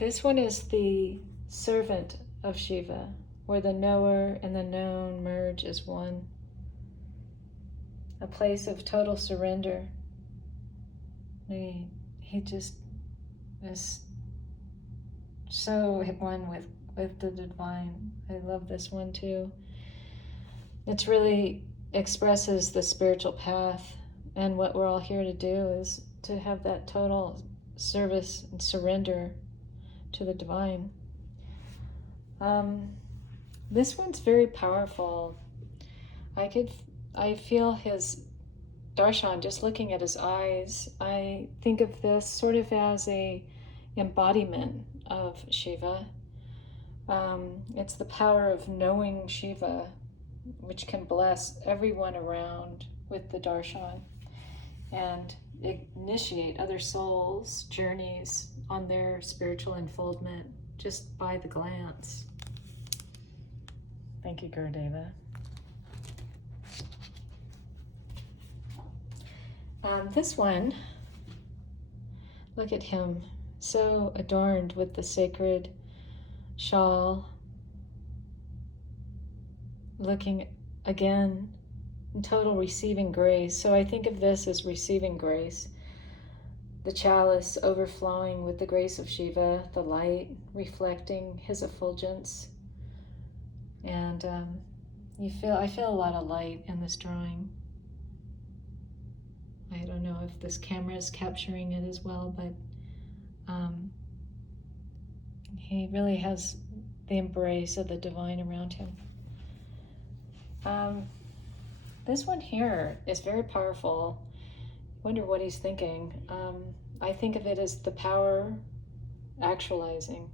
This one is the servant of Shiva, where the knower and the known merge as one. A place of total surrender. He just is so one with the divine. I love this one too. It really expresses the spiritual path, and what we're all here to do is to have that total service and surrender to the divine. This one's very powerful. I feel his darshan just looking at his eyes. I think of this sort of as a embodiment of Shiva. It's the power of knowing Shiva, which can bless everyone around with the darshan and initiate other souls' journeys on their spiritual unfoldment just by the glance. Thank you, Gurudeva. This one, look at him, so adorned with the sacred shawl, looking again in total receiving grace. So I think of this as receiving grace. The chalice overflowing with the grace of Shiva, the light reflecting his effulgence. And I feel a lot of light in this drawing. I don't know if this camera is capturing it as well, but he really has the embrace of the divine around him. This one here is very powerful. I wonder what he's thinking. I think of it as the power actualizing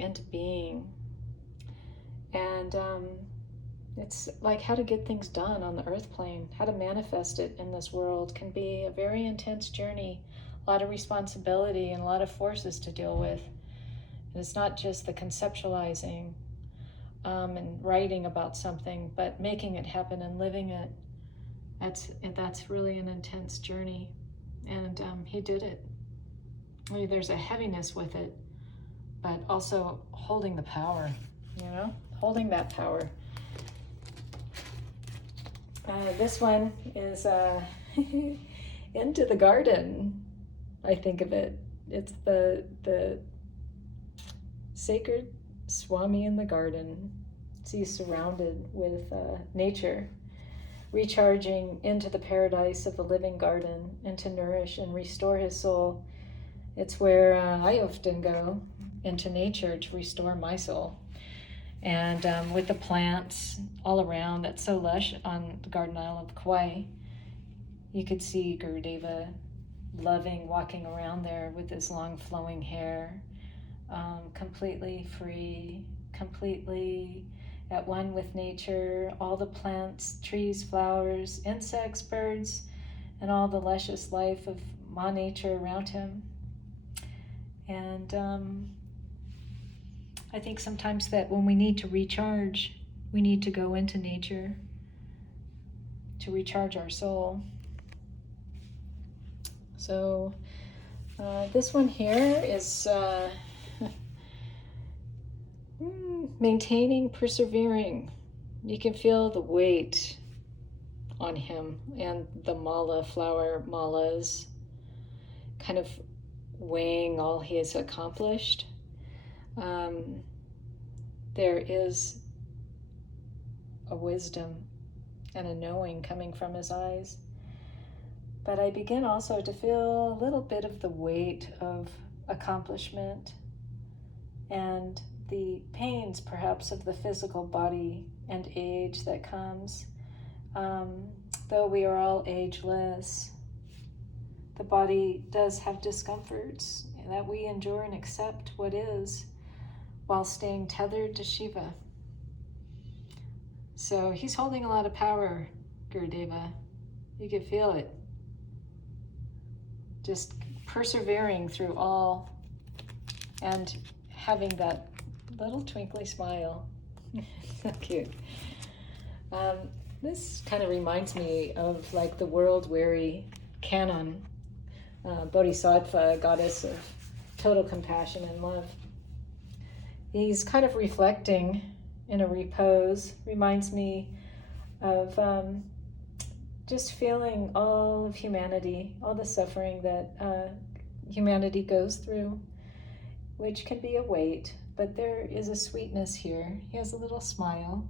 into being. And it's like how to get things done on the earth plane, how to manifest it in this world can be a very intense journey, a lot of responsibility and a lot of forces to deal with. And it's not just the conceptualizing and writing about something, but making it happen and living it. That's really an intense journey. And he did it. I mean, there's a heaviness with it, but also holding the power, holding that power. This one is into the garden, I think of it. It's the sacred Swami in the garden. He's surrounded with nature, recharging into the paradise of the living garden and to nourish and restore his soul. It's where I often go, into nature, to restore my soul. And with the plants all around, that's so lush on the Garden Isle of Kauai, you could see Gurudeva loving walking around there with his long flowing hair, completely free, completely at one with nature, all the plants, trees, flowers, insects, birds, and all the luscious life of Ma nature around him. And I think sometimes that when we need to recharge, we need to go into nature to recharge our soul. So this one here is maintaining, persevering. You can feel the weight on him and the flower malas kind of weighing all he has accomplished. There is a wisdom and a knowing coming from his eyes. But I begin also to feel a little bit of the weight of accomplishment and the pains perhaps of the physical body and age that comes. Though we are all ageless, the body does have discomforts that we endure and accept what is while staying tethered to Shiva. So he's holding a lot of power, Gurudeva. You can feel it. Just persevering through all and having that little twinkly smile. So cute. This kind of reminds me of the world-weary canon, Bodhisattva, goddess of total compassion and love. He's kind of reflecting in a repose. Reminds me of just feeling all of humanity, all the suffering that humanity goes through, which can be a weight, but there is a sweetness here. He has a little smile,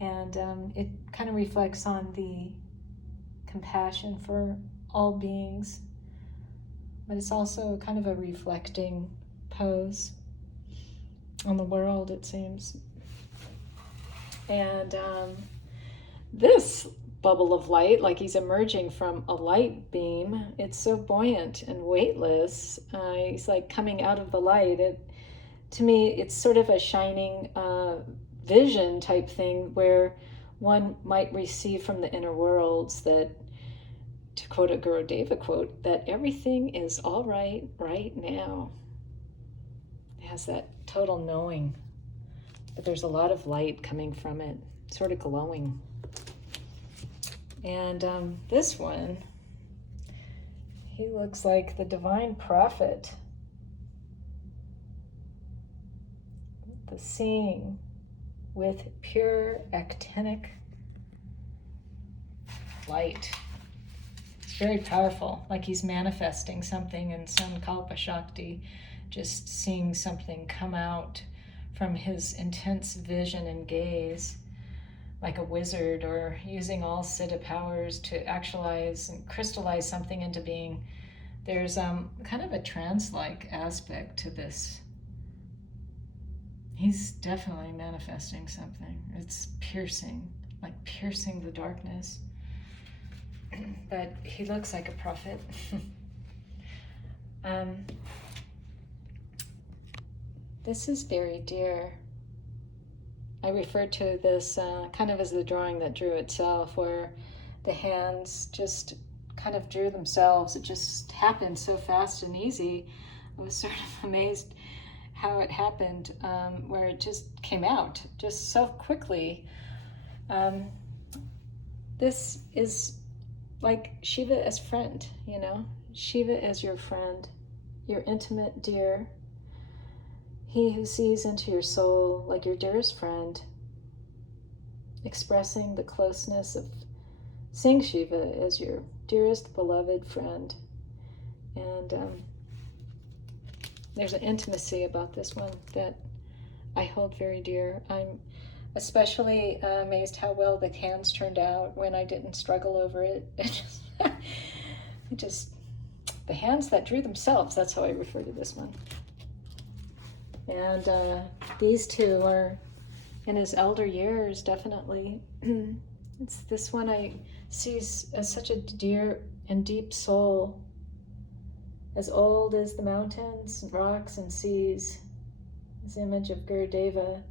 and it kind of reflects on the compassion for all beings, but it's also kind of a reflecting pose on the world, it seems. And this bubble of light, like he's emerging from a light beam, it's so buoyant and weightless. He's like coming out of the light. To me, it's sort of a shining vision type thing where one might receive from the inner worlds that, to quote a Gurudeva quote, that everything is all right now. It has that total knowing, but there's a lot of light coming from it, sort of glowing. And this one, he looks like the divine prophet, the seeing with pure actinic light. It's very powerful, like he's manifesting something in Sankalpa Shakti, just seeing something come out from his intense vision and gaze, like a wizard, or using all Siddha powers to actualize and crystallize something into being. There's kind of a trance-like aspect to this. He's definitely manifesting something. It's piercing, like piercing the darkness. But he looks like a prophet. This is very dear. I refer to this kind of as the drawing that drew itself, where the hands just kind of drew themselves. It just happened so fast and easy. I was sort of amazed how it happened, where it just came out just so quickly. This is like Shiva as friend, you know? Shiva as your friend, your intimate dear. He who sees into your soul like your dearest friend, expressing the closeness of seeing Shiva as your dearest beloved friend. And there's an intimacy about this one that I hold very dear. I'm especially amazed how well the hands turned out when I didn't struggle over it. The hands that drew themselves, that's how I refer to this one. And these two are in his elder years, definitely. It's this one I see as such a dear and deep soul, as old as the mountains, rocks, and seas. This image of Gurudeva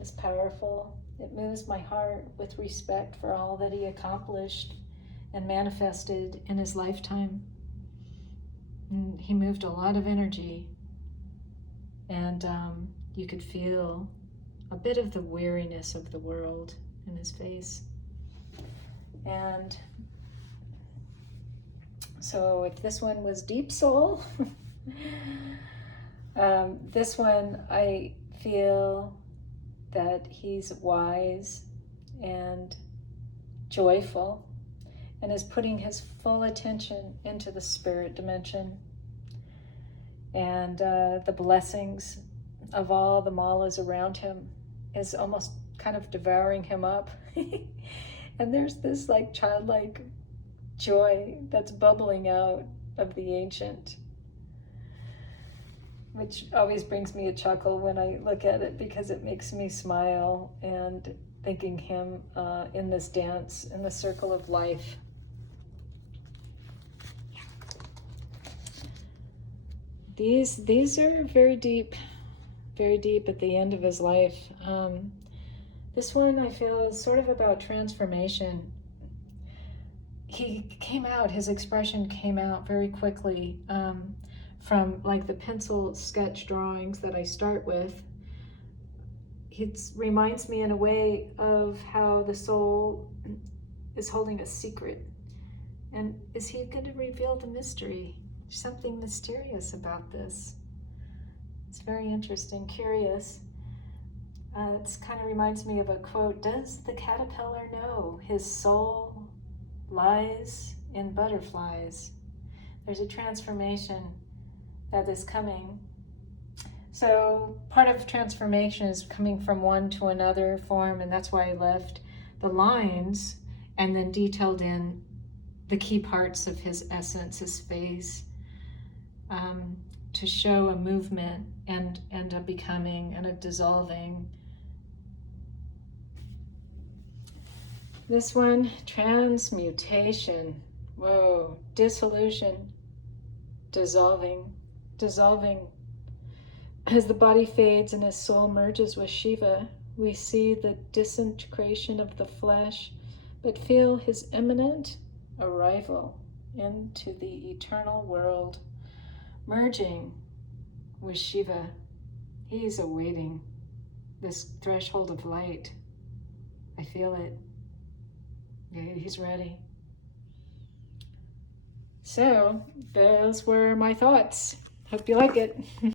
is powerful. It moves my heart with respect for all that he accomplished and manifested in his lifetime. And he moved a lot of energy, and you could feel a bit of the weariness of the world in his face. And so if this one was deep soul, this one I feel that he's wise and joyful and is putting his full attention into the spirit dimension. And the blessings of all the malas around him is almost kind of devouring him up. And there's this like childlike joy that's bubbling out of the ancient, which always brings me a chuckle when I look at it, because it makes me smile and thinking him in this dance, in the circle of life. These are very deep at the end of his life. This one I feel is sort of about transformation. He came out, his expression came out very quickly from like the pencil sketch drawings that I start with. It reminds me in a way of how the soul is holding a secret. And is he going to reveal the mystery? There's something mysterious about this. It's very interesting, curious. It kind of reminds me of a quote, does the caterpillar know his soul lies in butterflies? There's a transformation that is coming. So part of transformation is coming from one to another form, and that's why I left the lines and then detailed in the key parts of his essence, his face, to show a movement and a becoming and a dissolving. This one, transmutation. Whoa, dissolution, dissolving. As the body fades and his soul merges with Shiva, we see the disintegration of the flesh, but feel his imminent arrival into the eternal world, merging with Shiva. He's awaiting this threshold of light. I feel it. He's ready. So, those were my thoughts. Hope you like it.